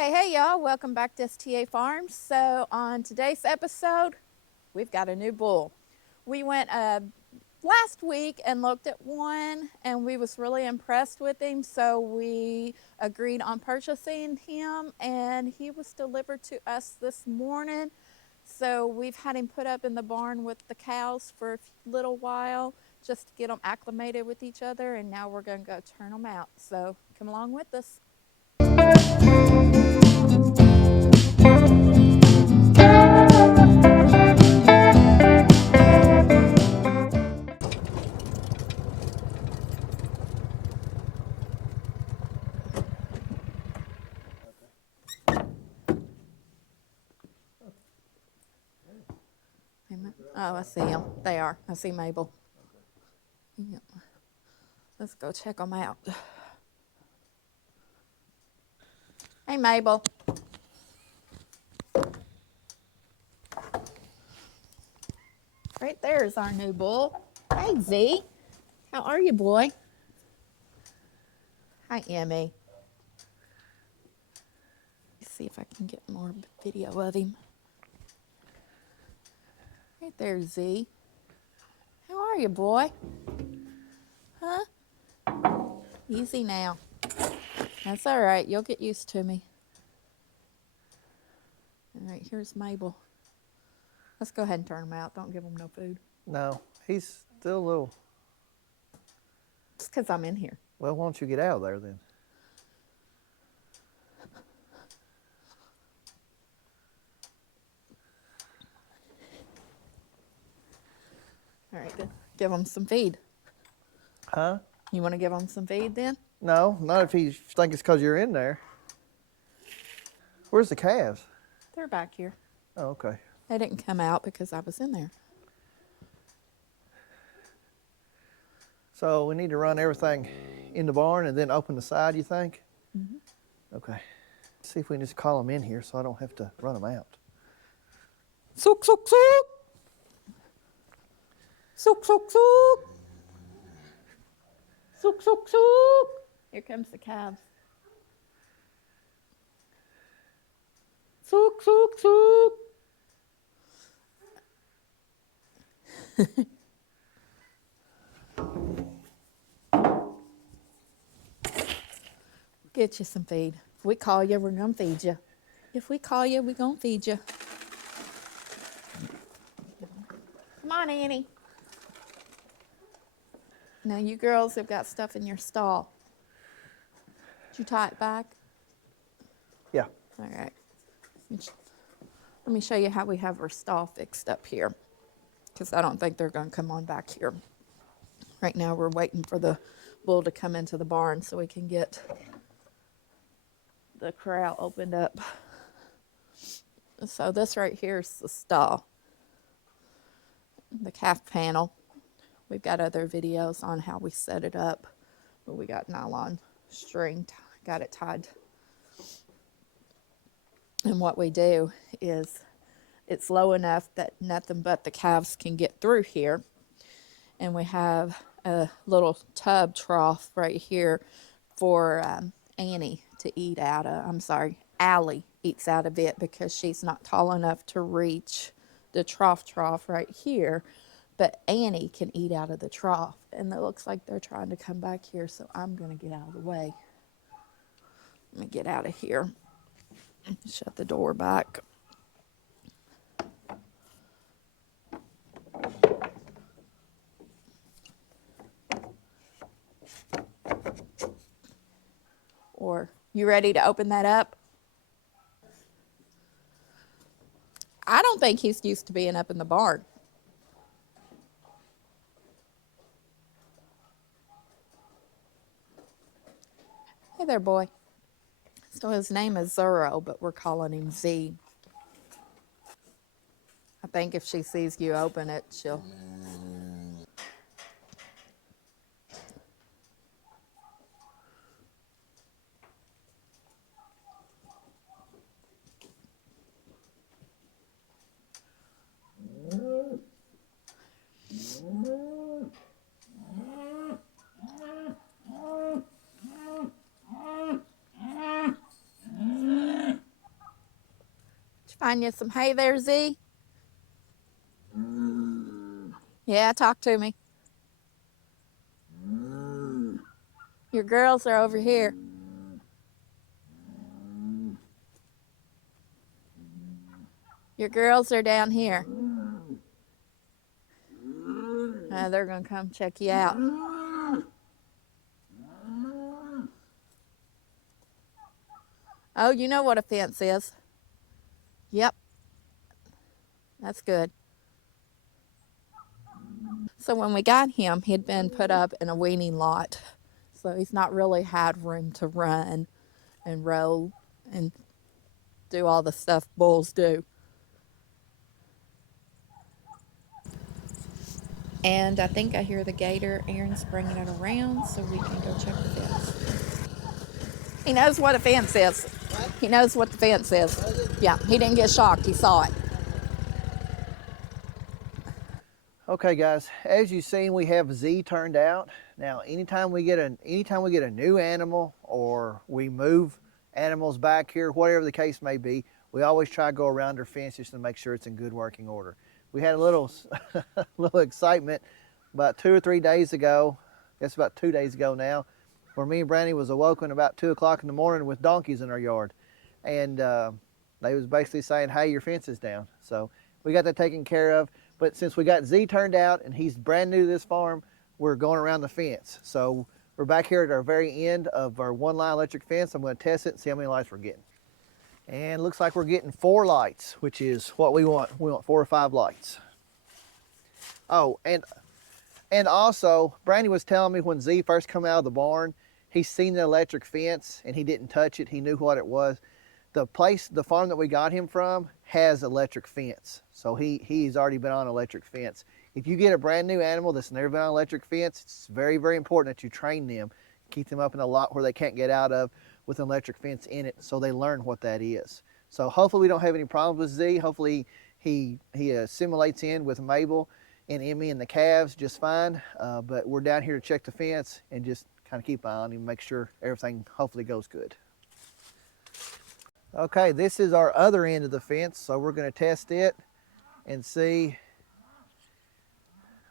Hey y'all, welcome back to STA Farms. So on today's episode, we've got a new bull. We went last week and looked at one and we was really impressed with him, so we agreed on purchasing him and he was delivered to us this morning. So we've had him put up in the barn with the cows for a little while just to get them acclimated with each other, and now we're going to go turn them out. So come along with us. Oh, I see them. They are. I see Mabel. Yep. Let's go check them out. Hey, Mabel. Right there is our new bull. Hey, Z. How are you, boy? Hi, Emmy. Let's see if I can get more video of him. Right there, Z. How are you, boy? Huh? Easy now. That's all right. You'll get used to me. All right, here's Mabel. Let's go ahead and turn him out. Don't give him no food. No, he's still a little. It's because I'm in here. Well, why don't you get out of there then? All right, then. Give him some feed. Huh? You want to give him some feed then? No, not if you think it's because you're in there. Where's the calves? They're back here. Oh, okay. They didn't come out because I was in there. So we need to run everything in the barn and then open the side, you think? Mm-hmm. Okay. See if we can just call them in here so I don't have to run them out. Sook, sook, sook. Sook, sook, sook. Sook, sook, sook. Here comes the calves. Sook, sook, sook. Get you some feed. If we call you, we're going to feed you. If we call you, we're going to feed you. Come on, Annie. Now, you girls have got stuff in your stall. Did you tie it back? Yeah. All right. Let me show you how we have our stall fixed up here, because I don't think they're going to come on back here. Right now, we're waiting for the bull to come into the barn so we can get the corral opened up. So this right here is the stall, the calf panel. We've got other videos on how we set it up, but we got nylon string, got it tied. And what we do is it's low enough that nothing but the calves can get through here. And we have a little tub trough right here for Annie to eat out of. I'm sorry, Allie eats out of it because she's not tall enough to reach the trough right here. But Annie can eat out of the trough. And it looks like they're trying to come back here, so I'm going to get out of the way. Let me get out of here. Shut the door back. Or, you ready to open that up? I don't think he's used to being up in the barn. Hey there, boy. So his name is Zero, but we're calling him Z. I think if she sees you open it, she'll... Find you some hay there, Z? Yeah, talk to me. Your girls are over here. Your girls are down here. They're going to come check you out. Oh, you know what a fence is. Yep, that's good. So when we got him, he'd been put up in a weaning lot. So he's not really had room to run and roll and do all the stuff bulls do. And I think I hear the gator. Aaron's bringing it around so we can go check the fence. He knows what a fence is. What? He knows what the fence is. Yeah, he didn't get shocked. He saw it. Okay, guys, as you've seen, we have Z turned out. Now, anytime we get a new animal or we move animals back here, whatever the case may be, we always try to go around their fence just to make sure it's in good working order. We had a little little excitement about 2 or 3 days ago. I guess about 2 days ago now, where me and Brandy was awoken about 2 o'clock in the morning with donkeys in our yard, and they was basically saying, "Hey, your fence is down." So we got that taken care of. But since we got Z turned out and he's brand new to this farm, we're going around the fence. So we're back here at our very end of our 1-line electric fence. I'm going to test it and see how many lights we're getting. And it looks like we're getting 4 lights, which is what we want. We want 4 or 5 lights. Oh, and also, Brandy was telling me when Z first come out of the barn, he's seen the electric fence and he didn't touch it. He knew what it was. The farm that we got him from has electric fence. So he's already been on electric fence. If you get a brand new animal that's never been on electric fence, it's very, very important that you train them, keep them up in a lot where they can't get out of with an electric fence in it, so they learn what that is. So hopefully we don't have any problems with Z. Hopefully he assimilates in with Mabel and Emmy and the calves just fine. But we're down here to check the fence and just kind of keep an eye on him, make sure everything hopefully goes good. Okay, this is our other end of the fence, so we're going to test it and see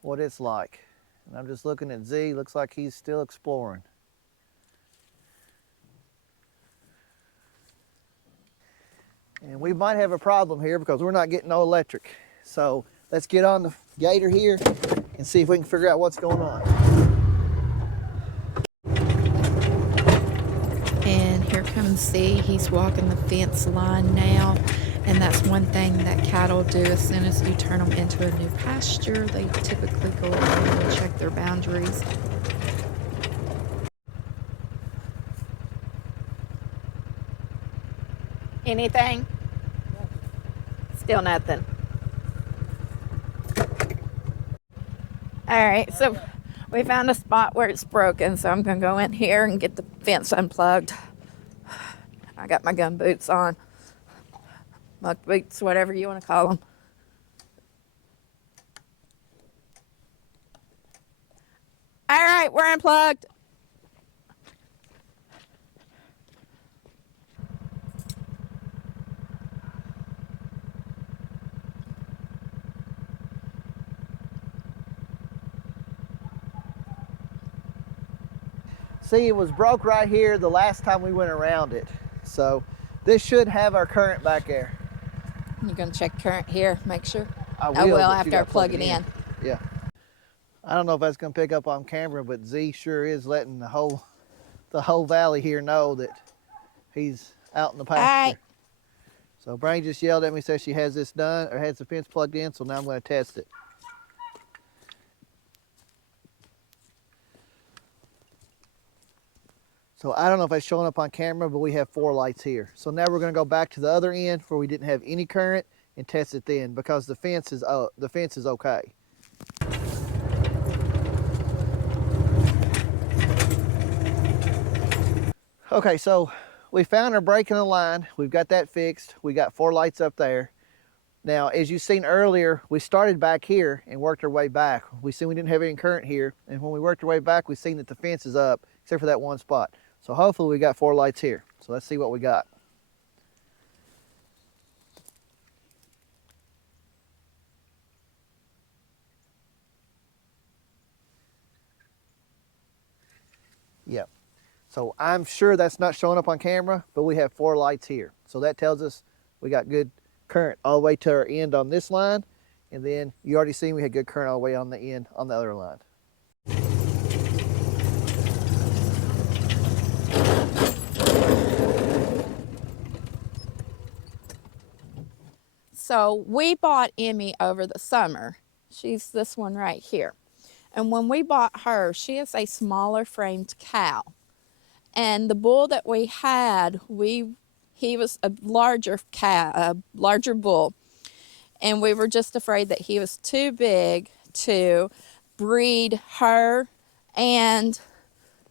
what it's like. And I'm just looking at Z, looks like he's still exploring. And we might have a problem here because we're not getting no electric. So let's get on the gator here and see if we can figure out what's going on. And here comes Z. He's walking the fence line now. And that's one thing that cattle do as soon as you turn them into a new pasture. They typically go around and check their boundaries. Anything? Still nothing. All right, so we found a spot where it's broken, so I'm gonna go in here and get the fence unplugged. I got my gum boots on, muck boots, whatever you want to call them. All right, we're unplugged. See, it was broke right here the last time we went around it. So this should have our current back there. You're gonna check current here, make sure. I will but you after I gotta plug it in. Yeah. I don't know if that's gonna pick up on camera, but Z sure is letting the whole valley here know that he's out in the pasture. All right. So Brain just yelled at me, says she has this done, or has the fence plugged in, so now I'm gonna test it. So I don't know if it's showing up on camera, but we have 4 lights here. So now we're gonna go back to the other end where we didn't have any current and test it then, because the fence is okay. Okay, so we found our break in the line. We've got that fixed. We got 4 lights up there. Now, as you've seen earlier, we started back here and worked our way back. We seen we didn't have any current here, and when we worked our way back, we seen that the fence is up, except for that one spot. So hopefully we got 4 lights here. So let's see what we got. Yep. So I'm sure that's not showing up on camera, but we have 4 lights here. So that tells us we got good current all the way to our end on this line. And then you already seen we had good current all the way on the end on the other line. So we bought Emmy over the summer. She's this one right here. And when we bought her, she is a smaller framed cow. And the bull that we had, he was a larger cow, a larger bull. And we were just afraid that he was too big to breed her and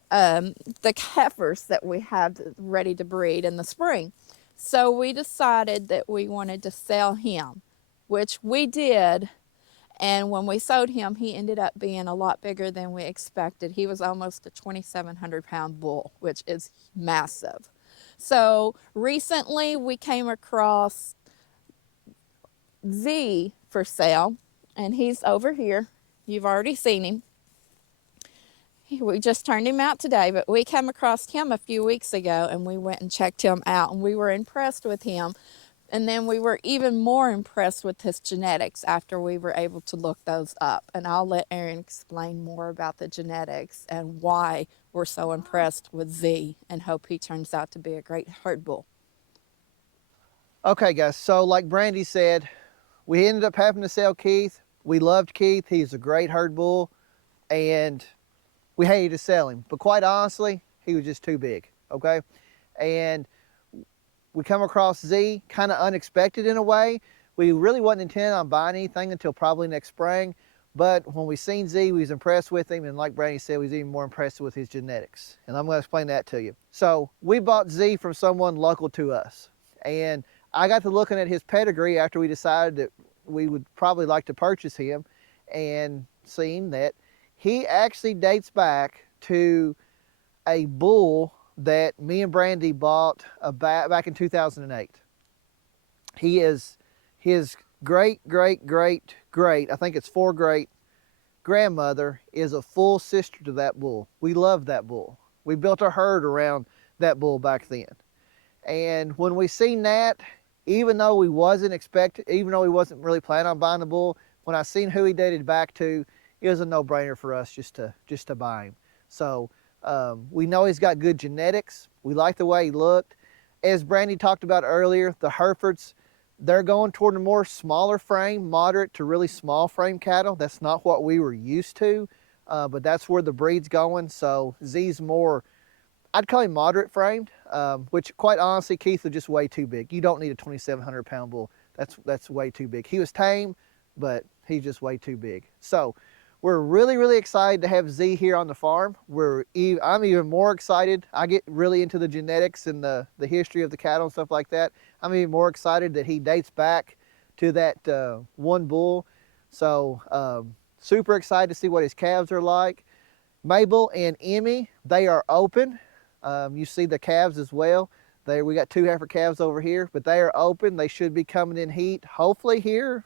the heifers that we have ready to breed in the spring. So we decided that we wanted to sell him, which we did. And when we sold him, he ended up being a lot bigger than we expected. He was almost a 2,700-pound bull, which is massive. So recently we came across Z for sale, and he's over here. You've already seen him. We just turned him out today, but we came across him a few weeks ago and we went and checked him out and we were impressed with him. And then we were even more impressed with his genetics after we were able to look those up. And I'll let Aaron explain more about the genetics and why we're so impressed with Z and hope he turns out to be a great herd bull. Okay guys, so like Brandy said, we ended up having to sell Keith. We loved Keith. He's a great herd bull and we hated to sell him, but quite honestly, he was just too big, okay? And we come across Z kind of unexpected in a way. We really wasn't intending on buying anything until probably next spring, but when we seen Z, we was impressed with him, and like Brandy said, we was even more impressed with his genetics. And I'm gonna explain that to you. So we bought Z from someone local to us, and I got to looking at his pedigree after we decided that we would probably like to purchase him, and seeing that he actually dates back to a bull that me and Brandy bought back in 2008. He is his great, I think it's 4 great grandmother is a full sister to that bull. We love that bull. We built a herd around that bull back then. And when we seen that, even though we wasn't really planning on buying the bull, when I seen who he dated back to, it was a no-brainer for us just to buy him. So we know he's got good genetics. We like the way he looked. As Brandy talked about earlier, the Herefords, they're going toward a more smaller frame, moderate to really small frame cattle. That's not what we were used to, but that's where the breed's going. So Z's more, I'd call him moderate framed, which quite honestly, Keith was just way too big. You don't need a 2,700-pound bull. That's way too big. He was tame, but he's just way too big. So we're really excited to have Z here on the farm. I'm even more excited. I get really into the genetics and the history of the cattle and stuff like that. I'm even more excited that he dates back to that one bull. So super excited to see what his calves are like. Mabel and Emmy, they are open. You see the calves as well. We got 2 heifer calves over here, but they are open. They should be coming in heat, hopefully here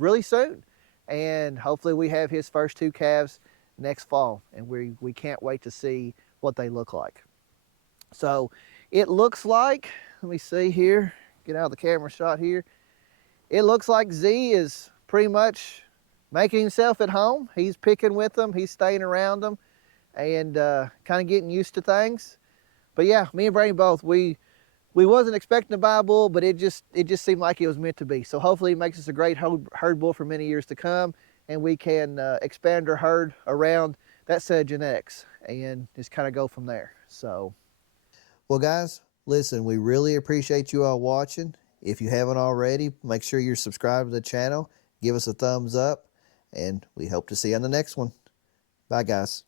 really soon. And hopefully we have his first 2 calves next fall, and we can't wait to see what they look like. So it looks like, let me see here, get out of the camera shot here. It looks like Z is pretty much making himself at home. He's picking with them, he's staying around them, and kind of getting used to things. But yeah, me and Brady both, we wasn't expecting to buy a bull, but it just seemed like it was meant to be. So hopefully it makes us a great herd bull for many years to come, and we can expand our herd around that set of genetics and just kind of go from there. So, well guys, listen, we really appreciate you all watching. If you haven't already, make sure you're subscribed to the channel, give us a thumbs up, and we hope to see you on the next one. Bye guys.